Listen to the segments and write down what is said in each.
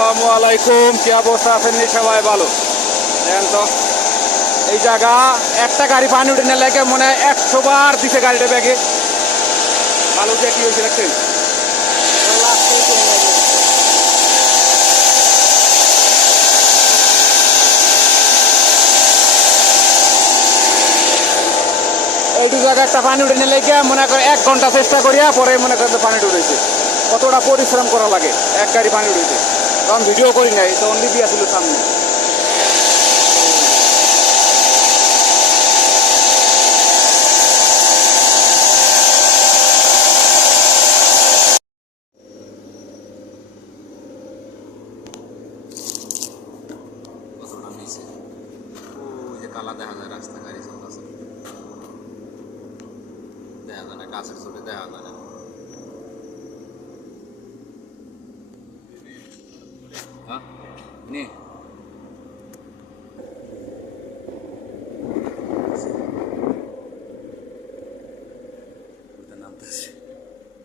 আসসালামু আলাইকুম, কি অবস্থা আছেন? সবাই ভালো? দেখেন তো এই জায়গা একটা গাড়ি পানি উঠে না লাগে মনে হয় 100 বার দিছে গাড়িটা ব্যাগে। ভালো যে কি হয়েছে দেখছেন? এইটু জায়গা একটা পানি উঠে নিয়ে লেগে মনে করে 1 ঘন্টা চেষ্টা করিয়া পরে মনে করেন পানি উঠেছে। কতটা পরিশ্রম করা লাগে এক গাড়ি পানি উঠেছে। তখন ভিডিও করি নাই, তখন লিপি আসছিল সামনে। কালা দেখা যায় রাস্তা, গাড়ি চলতেছে দেখা যায় না, গাছের ছবি দেখা যায় না। হ্যাঁ নে নামতেছে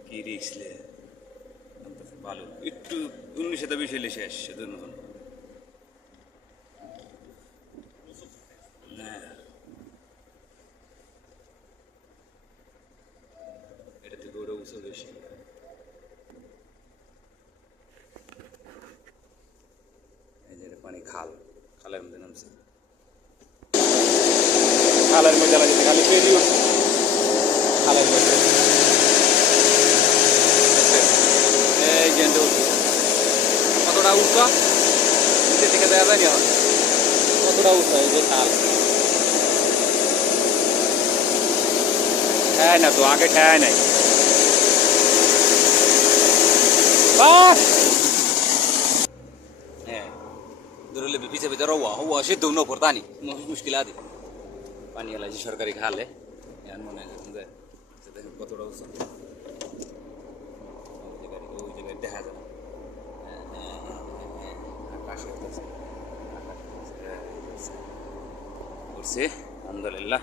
কি রিক্স লে নামতেছে ভালো একটু 19-20 এলে শেষ সেদিন নতুন। এটা থেকে ওরা উঁচু বেশি। এই যে পানি খালের মধ্যে নামছে, খালের মধ্যে লাগছে খালি পেরি উঠছে খালের মধ্যে। এই গেন্ডে উঠছে কতটা উঁচা নিচে থেকে দেওয়া যায় না, কতটা উঁচা এই যে খাল। ঠেয় না তো, আগে ঠেয় নাই। ধরলে পিছে পিছে রওয়া হওয়া সে দৌনো পড়তানি মুশকিল আদি পানি এলা যে সরকারি খালে এখন মনে হয় দেখেন কতটা উৎসব ওই জায়গায় দেখা যায় আকাশে উঠছে আলহামদুলিল্লাহ।